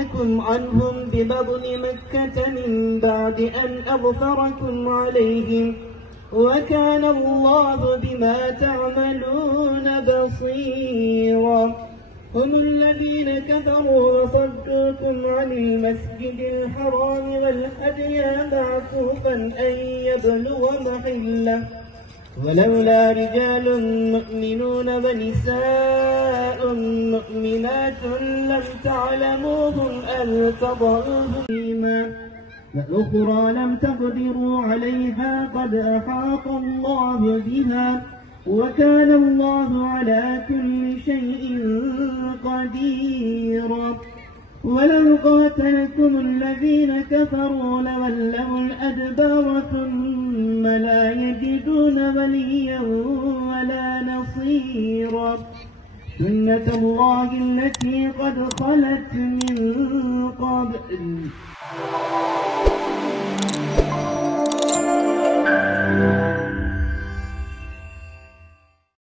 يكن عنهم ببطن مكة من بعد أن أظفركم عليهم وكان الله بما تعملون بصيرا. هم الذين كفروا وصدوكم عن المسجد الحرام والهدي معكوفا أن يبلغ محله ولولا رجال مؤمنون ونساء مؤمنات لم تعلموهم أن تضعوهم وأخرى لم تقدروا عليها قد أحاط الله بها وكان الله على كل شيء قديرا. ولو قاتلكم الذين كفروا لولوا الأدبار ثم لا يجدون وليا ولا نصيرا. سنة الله التي قد خلت من قبل